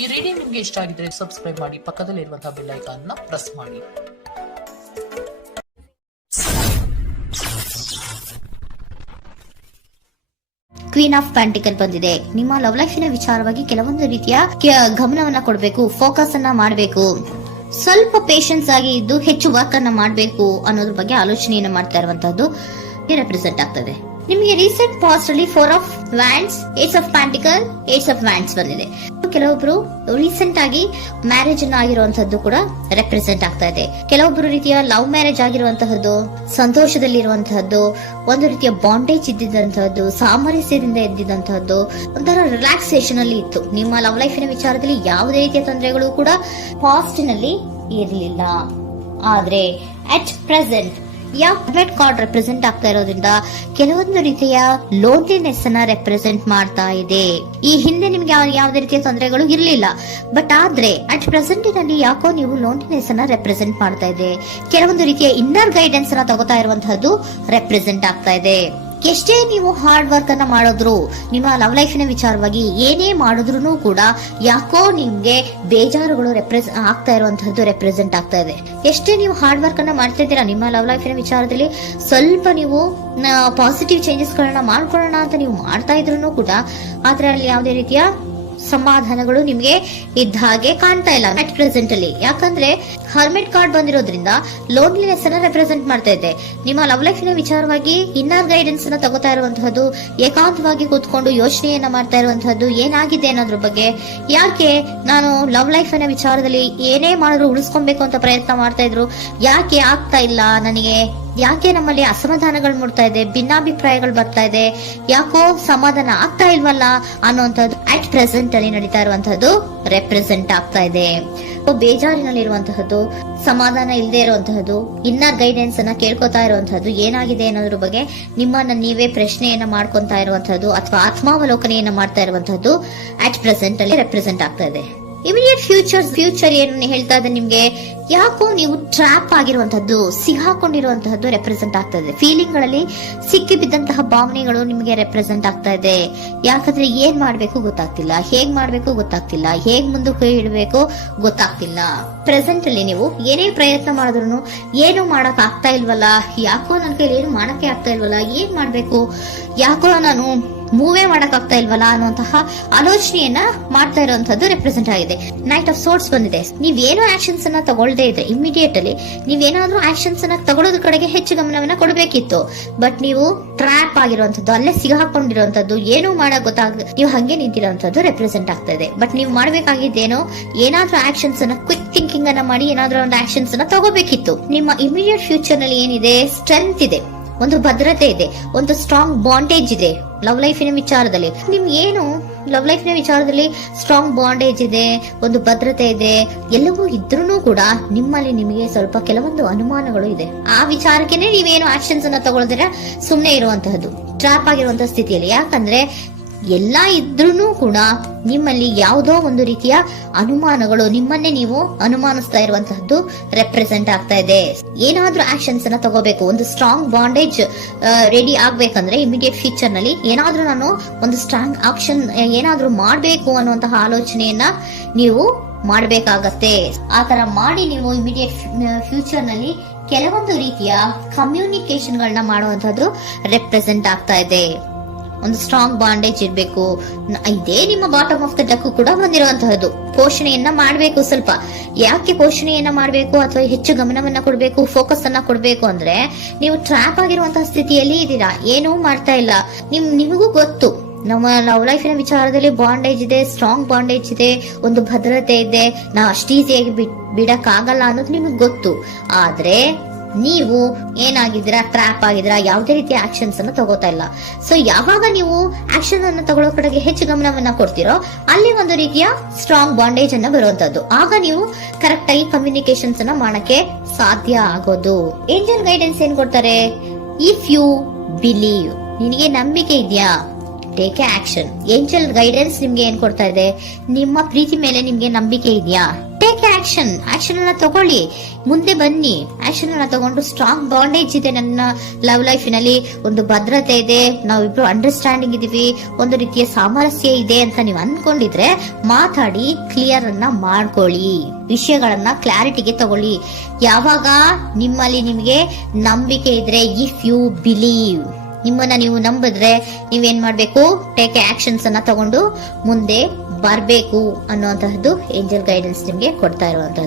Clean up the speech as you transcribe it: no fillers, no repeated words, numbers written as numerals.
ಈ ರೀಡಿಂಗ್ ನಿಮ್ಗೆ ಇಷ್ಟ ಆಗಿದ್ರೆ ಸಬ್ಸ್ಕ್ರೈಬ್ ಮಾಡಿ, ಪಕ್ಕದಲ್ಲಿರುವಂತಹ ಬೆಲ್ ಐಕಾನ್ ನ ಪ್ರೆಸ್ ಮಾಡಿ. ಕ್ವೀನ್ ಆಫ್ ಪ್ಯಾಂಟಿಕಲ್ ಬಂದಿದೆ. ನಿಮ್ಮ ಲವ್ ಲೈಫಿನ ವಿಚಾರವಾಗಿ ಕೆಲವೊಂದು ರೀತಿಯ ಗಮನವನ್ನ ಕೊಡಬೇಕು, ಫೋಕಸ್ ಅನ್ನ ಮಾಡಬೇಕು, ಸ್ವಲ್ಪ ಪೇಷನ್ಸ್ ಆಗಿ ಇದ್ದು ಹೆಚ್ಚು ವರ್ಕ್ ಅನ್ನ ಮಾಡಬೇಕು ಅನ್ನೋದ್ರ ಬಗ್ಗೆ ಆಲೋಚನೆಯನ್ನ ಮಾಡ್ತಾ ಇರುವಂತದ್ದು ರೆಪ್ರೆಸೆಂಟ್ ಆಗ್ತದೆ. ನಿಮಗೆ ರೀಸೆಂಟ್ ಪಾಸ್ಟ್ ಅಲ್ಲಿ 4 of wands, 8 of pentacle, 8 of wands ಬಂದಿದೆ. ಕೆಲವೊಬ್ರು ರೀಸೆಂಟ್ ಆಗಿ ಮ್ಯಾರೇಜ್ ಅನ್ನ ಆಗಿರುವಂತದ್ದು ಕೂಡ ರೆಪ್ರೆಸೆಂಟ್ ಆಗ್ತಾ ಇದೆ. ಕೆಲವೊಬ್ರು ರೀತಿಯ ಲವ್ ಮ್ಯಾರೇಜ್ ಆಗಿರುವಂತಹದ್ದು, ಸಂತೋಷದಲ್ಲಿರುವಂತಹದ್ದು, ಒಂದು ರೀತಿಯ ಬಾಂಡೇಜ್ ಇದ್ದಿದ್ದಂತಹದ್ದು, ಸಾಮರಸ್ಯದಿಂದ ಇದ್ದಿದ್ದಂತಹದ್ದು, ಒಂಥರ ರಿಲ್ಯಾಕ್ಸೇಷನ್ ಅಲ್ಲಿ ಇತ್ತು. ನಿಮ್ಮ ಲವ್ ಲೈಫಿನ ವಿಚಾರದಲ್ಲಿ ಯಾವುದೇ ರೀತಿಯ ತೊಂದರೆಗಳು ಕೂಡ ಪಾಸ್ಟ್ ನಲ್ಲಿ ಇರಲಿಲ್ಲ. ಆದ್ರೆ ಅಟ್ ಪ್ರೆಸೆಂಟ್ ಯಾವ ಕಾರ್ಡ್ ರೆಪ್ರೆಸೆಂಟ್ ಆಗ್ತಾ ಇರೋದ್ರಿಂದ ಕೆಲವೊಂದು ರೀತಿಯ ಲೋನ್ಲಿನೆಸ್ ಅನ್ನ ರೆಪ್ರೆಸೆಂಟ್ ಮಾಡ್ತಾ ಇದೆ. ಈ ಹಿಂದೆ ನಿಮ್ಗೆ ಯಾವುದೇ ರೀತಿಯ ತೊಂದರೆಗಳು ಇರಲಿಲ್ಲ, ಬಟ್ ಆದ್ರೆ ಅಟ್ ಪ್ರೆಸೆಂಟ್ ನಲ್ಲಿ ಯಾಕೋ ನೀವು ಲೋನ್ಲಿನೆಸ್ ಅನ್ನ ರೆಪ್ರೆಸೆಂಟ್ ಮಾಡ್ತಾ ಇದೆ. ಕೆಲವೊಂದು ರೀತಿಯ ಇನ್ನರ್ ಗೈಡೆನ್ಸ್ ಅನ್ನ ತಗೋತಾ ಇರುವಂತಹದ್ದು ರೆಪ್ರೆಸೆಂಟ್ ಆಗ್ತಾ ಇದೆ. ಎಷ್ಟೇ ನೀವು ಹಾರ್ಡ್ ವರ್ಕ್ ಅನ್ನ ಮಾಡಿದ್ರು, ನಿಮ್ಮ ಲವ್ ಲೈಫಿನ ವಿಚಾರವಾಗಿ ಏನೇ ಮಾಡಿದ್ರು ಕೂಡ ಯಾಕೋ ನಿಮ್ಗೆ ಬೇಜಾರುಗಳು ಆಗ್ತಾ ಇರುವಂತಹದ್ದು ರೆಪ್ರೆಸೆಂಟ್ ಆಗ್ತಾ ಇದೆ. ಎಷ್ಟೇ ನೀವು ಹಾರ್ಡ್ ವರ್ಕ್ ಅನ್ನ ಮಾಡ್ತಾ ಇದ್ದೀರಾ, ನಿಮ್ಮ ಲವ್ ಲೈಫಿನ ವಿಚಾರದಲ್ಲಿ ಸ್ವಲ್ಪ ನೀವು ಪಾಸಿಟಿವ್ ಚೇಂಜಸ್ ಗಳನ್ನ ಮಾಡ್ಕೊಳ್ಳೋಣ ಅಂತ ನೀವು ಮಾಡ್ತಾ ಇದ್ರು ಕೂಡ ಅದರಲ್ಲಿ ಯಾವುದೇ ರೀತಿಯ ಸಮಾಧಾನಗಳು ನಿಮ್ಗೆ ಇದ್ದ ಹಾಗೆ ಕಾಣ್ತಾ ಇಲ್ಲ ಅಟ್ ಪ್ರೆಸೆಂಟ್ ಅಲ್ಲಿ. ಯಾಕಂದ್ರೆ ಹರ್ಮೆಟ್ ಕಾರ್ಡ್ ಬಂದಿರೋದ್ರಿಂದ ಲೋನ್ಲಿನೆಸ್ ಅನ್ನ ರೆಪ್ರೆಸೆಂಟ್ ಮಾಡ್ತಾ ಇದೆ. ನಿಮ್ಮ ಲವ್ ಲೈಫಿನ ವಿಚಾರವಾಗಿ ಇನ್ನರ್ ಗೈಡೆನ್ಸ್ ಅನ್ನ ತಗೋತಾ ಇರುವಂತಹದ್ದು, ಏಕಾಂತವಾಗಿ ಕೂತ್ಕೊಂಡು ಯೋಚನೆಯನ್ನ ಮಾಡ್ತಾ ಇರುವಂತಹದ್ದು, ಏನಾಗಿದೆ ಅನ್ನೋದ್ರ ಬಗ್ಗೆ. ಯಾಕೆ ನಾನು ಲವ್ ಲೈಫ್ ನ ವಿಚಾರದಲ್ಲಿ ಏನೇ ಮಾಡಿದ್ರು ಉಳಿಸ್ಕೊಬೇಕು ಅಂತ ಪ್ರಯತ್ನ ಮಾಡ್ತಾ ಇದ್ರು, ಯಾಕೆ ಆಗ್ತಾ ಇಲ್ಲ ನನಗೆ, ಯಾಕೆ ನಮ್ಮಲ್ಲಿ ಅಸಮಾಧಾನಗಳು ಮೂಡ್ತಾ ಇದೆ, ಭಿನ್ನಾಭಿಪ್ರಾಯಗಳು ಬರ್ತಾ ಇದೆ, ಯಾಕೋ ಸಮಾಧಾನ ಆಗ್ತಾ ಇಲ್ವಲ್ಲ ಅನ್ನುವಂಥದ್ದು ಅಟ್ ಪ್ರೆಸೆಂಟ್ ಅಲ್ಲಿ ನಡೀತಾ ಇರುವಂತಹದ್ದು ರೆಪ್ರೆಸೆಂಟ್ ಆಗ್ತಾ ಇದೆ. ಬೇಜಾರಿನಲ್ಲಿರುವಂತಹದ್ದು, ಸಮಾಧಾನ ಇಲ್ಲದೆ ಇರುವಂತಹದ್ದು, ಇನ್ನರ್ ಗೈಡೆನ್ಸ್ ಅನ್ನ ಕೇಳ್ಕೊತಾ ಇರುವಂತಹದ್ದು, ಏನಾಗಿದೆ ಅನ್ನೋದ್ರ ಬಗ್ಗೆ ನಿಮ್ಮನ್ನ ನೀವೇ ಪ್ರಶ್ನೆಯನ್ನ ಮಾಡ್ಕೊಂತಾ ಇರುವಂತಹದ್ದು ಅಥವಾ ಆತ್ಮಾವಲೋಕನೆಯನ್ನ ಮಾಡ್ತಾ ಇರುವಂತಹದ್ದು ಅಟ್ ಪ್ರೆಸೆಂಟ್ ಅಲ್ಲಿ ರೆಪ್ರೆಸೆಂಟ್ ಆಗ್ತಾ ಇದೆ. ಇಮಿಡಿಯೇಟ್ ಫ್ಯೂಚರ್ ಏನು ಹೇಳ್ತಾ ಇದೆ ನಿಮ್ಗೆ, ಯಾಕೋ ನೀವು ಟ್ರ್ಯಾಪ್ ಆಗಿರುವಂತಹದ್ದು, ಸಿಕ್ಕಾಕೊಂಡಿರುವಂತಹದ್ದು ರೆಪ್ರೆಸೆಂಟ್ ಆಗ್ತಾ ಇದೆ. ಫೀಲಿಂಗ್ ಗಳಲ್ಲಿ ಸಿಕ್ಕಿ ಬಿದ್ದಂತಹ ಭಾವನೆಗಳು ನಿಮಗೆ ರೆಪ್ರೆಸೆಂಟ್ ಆಗ್ತಾ ಇದೆ. ಯಾಕಂದ್ರೆ ಏನ್ ಮಾಡ್ಬೇಕು ಗೊತ್ತಾಗ್ತಿಲ್ಲ, ಹೇಗ್ ಮಾಡ್ಬೇಕು ಗೊತ್ತಾಗ್ತಿಲ್ಲ, ಹೇಗ್ ಮುಂದಕ್ಕೆ ಇಡಬೇಕು ಗೊತ್ತಾಗ್ತಿಲ್ಲ. ಪ್ರೆಸೆಂಟ್ ಅಲ್ಲಿ ನೀವು ಏನೇ ಪ್ರಯತ್ನ ಮಾಡಿದ್ರು ಏನು ಮಾಡಕ್ ಆಗ್ತಾ ಇಲ್ವಲ್ಲ, ಯಾಕೋ ನನ್ನ ಕೈಲಿ ಏನು ಮಾಡಕ್ಕೆ ಆಗ್ತಾ ಇಲ್ವಲ್ಲ, ಏನ್ ಮಾಡ್ಬೇಕು, ಯಾಕೋ ನಾನು ಮೂವೇ ಮಾಡಕ್ ಆಗ್ತಾ ಇಲ್ವಲ್ಲ ಅನ್ನುವಂತಹ ಆಲೋಚನೆಯನ್ನ ಮಾಡ್ತಾ ಇರುವಂತದ್ದು ರೆಪ್ರೆಸೆಂಟ್ ಆಗಿದೆ. ನೈಟ್ ಆಫ್ ಸೋರ್ಟ್ಸ್ ಬಂದಿದೆ. ನೀವೇನೋ ಆಕ್ಷನ್ಸ್ ಅನ್ನ ತಗೊಳ್ಳದೇ ಇದ್ರೆ ಇಮಿಡಿಯೇಟ್ ಅಲ್ಲಿ ನೀವೇನಾದ್ರೂ ಆಕ್ಷನ್ಸ್ ಅನ್ನ ತಗೊಳ್ಳೋದ್ರ ಕಡೆಗೆ ಹೆಚ್ಚು ಗಮನವನ್ನ ಕೊಡಬೇಕಿತ್ತು. ಬಟ್ ನೀವು ಟ್ರ್ಯಾಪ್ ಆಗಿರುವಂತದ್ದು, ಅಲ್ಲೇ ಸಿಗಾಕೊಂಡಿರುವಂತದ್ದು, ಏನೂ ಮಾಡಕ್ ನೀವು ಹಂಗೆ ನಿಂತಿರುವಂತದ್ದು ರೆಪ್ರೆಸೆಂಟ್ ಆಗ್ತಾ ಇದೆ. ಬಟ್ ನೀವು ಮಾಡ್ಬೇಕಾಗಿದ್ದೇನೋ ಏನಾದ್ರೂ ಆಕ್ಷನ್ಸ್ ಅನ್ನ ಕ್ವಿಕ್ ಥಿಂಕಿಂಗ್ ಅನ್ನ ಮಾಡಿ ಏನಾದ್ರೂ ಒಂದು ಆಕ್ಷನ್ಸ್ ಅನ್ನ ತಗೋಬೇಕಿತ್ತು. ನಿಮ್ಮ ಇಮಿಡಿಯೇಟ್ ಫ್ಯೂಚರ್ ನಲ್ಲಿ ಏನಿದೆ, ಸ್ಟ್ರೆಂತ್ ಇದೆ, ಒಂದು ಭದ್ರತೆ ಇದೆ, ಒಂದು ಸ್ಟ್ರಾಂಗ್ ಬಾಂಡೇಜ್ ಇದೆ. ಲವ್ ಲೈಫಿನ ವಿಚಾರದಲ್ಲಿ ನಿಮ್ಗೆ ಏನು ಲವ್ ಲೈಫಿನ ವಿಚಾರದಲ್ಲಿ ಸ್ಟ್ರಾಂಗ್ ಬಾಂಡೇಜ್ ಇದೆ, ಒಂದು ಭದ್ರತೆ ಇದೆ, ಎಲ್ಲವೂ ಇದ್ರೂ ಕೂಡ ನಿಮ್ಮಲ್ಲಿ ನಿಮಗೆ ಸ್ವಲ್ಪ ಕೆಲವೊಂದು ಅನುಮಾನಗಳು ಇದೆ. ಆ ವಿಚಾರಕ್ಕೆನೆ ನೀವೇನು ಆಕ್ಷನ್ಸ್ ಅನ್ನ ತಗೊಳ್ದಿರ ಸುಮ್ನೆ ಇರುವಂತಹದ್ದು, ಟ್ರಾಪ್ ಆಗಿರುವಂತಹ ಸ್ಥಿತಿಯಲ್ಲಿ. ಯಾಕಂದ್ರೆ ಎಲ್ಲ ಇದ್ರೂ ಕೂಡ ನಿಮ್ಮಲ್ಲಿ ಯಾವುದೋ ಒಂದು ರೀತಿಯ ಅನುಮಾನಗಳು, ನಿಮ್ಮನ್ನೇ ನೀವು ಅನುಮಾನಿಸ್ತಾ ಇರುವಂತಹದ್ದು ರೆಪ್ರೆಸೆಂಟ್ ಆಗ್ತಾ ಇದೆ. ಏನಾದ್ರೂ ಆಕ್ಷನ್ಸ್ ಅನ್ನ ತಗೋಬೇಕು, ಒಂದು ಸ್ಟ್ರಾಂಗ್ ಬಾಂಡೇಜ್ ರೆಡಿ ಆಗ್ಬೇಕಂದ್ರೆ ಇಮಿಡಿಯೇಟ್ ಫ್ಯೂಚರ್ ನಲ್ಲಿ ಏನಾದ್ರೂ ನಾನು ಒಂದು ಸ್ಟ್ರಾಂಗ್ ಆಕ್ಷನ್ ಏನಾದ್ರೂ ಮಾಡ್ಬೇಕು ಅನ್ನುವಂತಹ ಆಲೋಚನೆಯನ್ನ ನೀವು ಮಾಡಬೇಕಾಗತ್ತೆ. ಆತರ ಮಾಡಿ ನೀವು ಇಮಿಡಿಯೇಟ್ ಫ್ಯೂಚರ್ ನಲ್ಲಿ ಕೆಲವೊಂದು ರೀತಿಯ ಕಮ್ಯುನಿಕೇಶನ್ ಗಳನ್ನ ಮಾಡುವಂತಹದ್ದು ರೆಪ್ರೆಸೆಂಟ್ ಆಗ್ತಾ ಇದೆ. ಒಂದು ಸ್ಟ್ರಾಂಗ್ ಬಾಂಡೇಜ್ ಇರಬೇಕು. ಇದೇ ನಿಮ್ಮ ಬಾಟಮ್ ಆಫ್ ದ ಡಕ್ ಕೂಡ ಬಂದಿರುವಂತಹದ್ದು. ಪೋಷಣೆಯನ್ನ ಮಾಡಬೇಕು. ಸ್ವಲ್ಪ ಯಾಕೆ ಪೋಷಣೆಯನ್ನ ಮಾಡಬೇಕು ಅಥವಾ ಹೆಚ್ಚು ಗಮನವನ್ನ ಕೊಡಬೇಕು, ಫೋಕಸ್ ಅನ್ನ ಕೊಡಬೇಕು ಅಂದ್ರೆ, ನೀವು ಟ್ರ್ಯಾಪ್ ಆಗಿರುವಂತಹ ಸ್ಥಿತಿಯಲ್ಲಿ ಇದ್ದೀರಾ, ಏನೂ ಮಾಡ್ತಾ ಇಲ್ಲ. ನಿಮಗೂ ಗೊತ್ತು ನಮ್ಮ ಲವ್ ಲೈಫಿನ ವಿಚಾರದಲ್ಲಿ ಬಾಂಡೇಜ್ ಇದೆ, ಸ್ಟ್ರಾಂಗ್ ಬಾಂಡೇಜ್ ಇದೆ, ಒಂದು ಭದ್ರತೆ ಇದೆ, ನಾವು ಅಷ್ಟು ಈಸಿಯಾಗಿ ಬಿಡಕ್ ಆಗಲ್ಲ ಅನ್ನೋದು ನಿಮಗೆ ಗೊತ್ತು. ಆದ್ರೆ ನೀವು ಏನಾಗಿದ್ದೀರಾ, ಟ್ರ್ಯಾಪ್ ಆಗಿದ್ದೀರಾ, ಯಾವುದೇ ರೀತಿಯ ಆಕ್ಷನ್ಸ್ ಅನ್ನ ತಗೋತಾ ಇಲ್ಲ. ಸೊ ಯಾವಾಗ ನೀವು ಆಕ್ಷನ್ ಅನ್ನ ತಗೊಳ್ಳೋ ಕಡೆಗೆ ಹೆಚ್ಚು ಗಮನವನ್ನ ಕೊಡ್ತೀರೋ ಅಲ್ಲಿ ಒಂದು ರೀತಿಯ ಸ್ಟ್ರಾಂಗ್ ಬಾಂಡೇಜ್ ಅನ್ನ ಬರುವಂತದ್ದು. ಆಗ ನೀವು ಕರೆಕ್ಟ್ ಆಗಿ ಕಮ್ಯುನಿಕೇಶನ್ಸ್ ಅನ್ನ ಮಾಡಕ್ಕೆ ಸಾಧ್ಯ ಆಗೋದು. ಏಂಜಲ್ ಗೈಡೆನ್ಸ್ ಏನ್ ಕೊಡ್ತಾರೆ, ಇಫ್ ಯು ಬಿಲೀವ್, ನಿನಗೆ ನಂಬಿಕೆ ಇದೆಯಾ, ಟೇಕ್ ಆಕ್ಷನ್. ಏಂಜಲ್ ಗೈಡೆನ್ಸ್ ನಿಮ್ಗೆ ಏನ್ ಕೊಡ್ತಾ ಇದೆ, ನಿಮ್ಮ ಪ್ರೀತಿ ಮೇಲೆ ನಿಮ್ಗೆ ನಂಬಿಕೆ ಇದೆಯಾ, ಟೇಕ್ ಆಕ್ಷನ್ ಅನ್ನ ತಗೊಳ್ಳಿ, ಮುಂದೆ ಬನ್ನಿ. ಆಕ್ಷನ್ ಅನ್ನ ತಗೊಂಡು ಸ್ಟ್ರಾಂಗ್ ಬಾಂಡೇಜ್ ಇದೆ ನನ್ನ ಲವ್ ಲೈಫಿನಲ್ಲಿ, ಒಂದು ಭದ್ರತೆ ಇದೆ, ನಾವಿಬ್ರು ಅಂಡರ್ಸ್ಟ್ಯಾಂಡಿಂಗ್ ಇದೀವಿ, ಒಂದು ರೀತಿಯ ಸಾಮರಸ್ಯ ಇದೆ ಅಂತ ನೀವು ಅನ್ಕೊಂಡಿದ್ರೆ ಮಾತಾಡಿ ಕ್ಲಿಯರ್ ಅನ್ನ ಮಾಡ್ಕೊಳ್ಳಿ, ವಿಷಯಗಳನ್ನ ಕ್ಲಾರಿಟಿಗೆ ತಗೊಳ್ಳಿ. ಯಾವಾಗ ನಿಮ್ಮಲ್ಲಿ ನಿಮಗೆ ನಂಬಿಕೆ ಇದ್ರೆ, ಇಫ್ ಯು ಬಿಲೀವ್, ನಿಮ್ಮನ್ನ ನೀವು ನಂಬಿದ್ರೆ ನೀವೇನ್ ಮಾಡ್ಬೇಕು, ಟೇಕ್ ಆಕ್ಷನ್ಸ್ ಅನ್ನ ತಗೊಂಡು ಮುಂದೆ ಬರ್ಬೇಕು ಅನ್ನುವಂತಹದ್ದು ಏಂಜಲ್ ಗೈಡೆನ್ಸ್ ನಿಮ್ಗೆ ಕೊಡ್ತಾ ಇರುವಂತದ್ದು.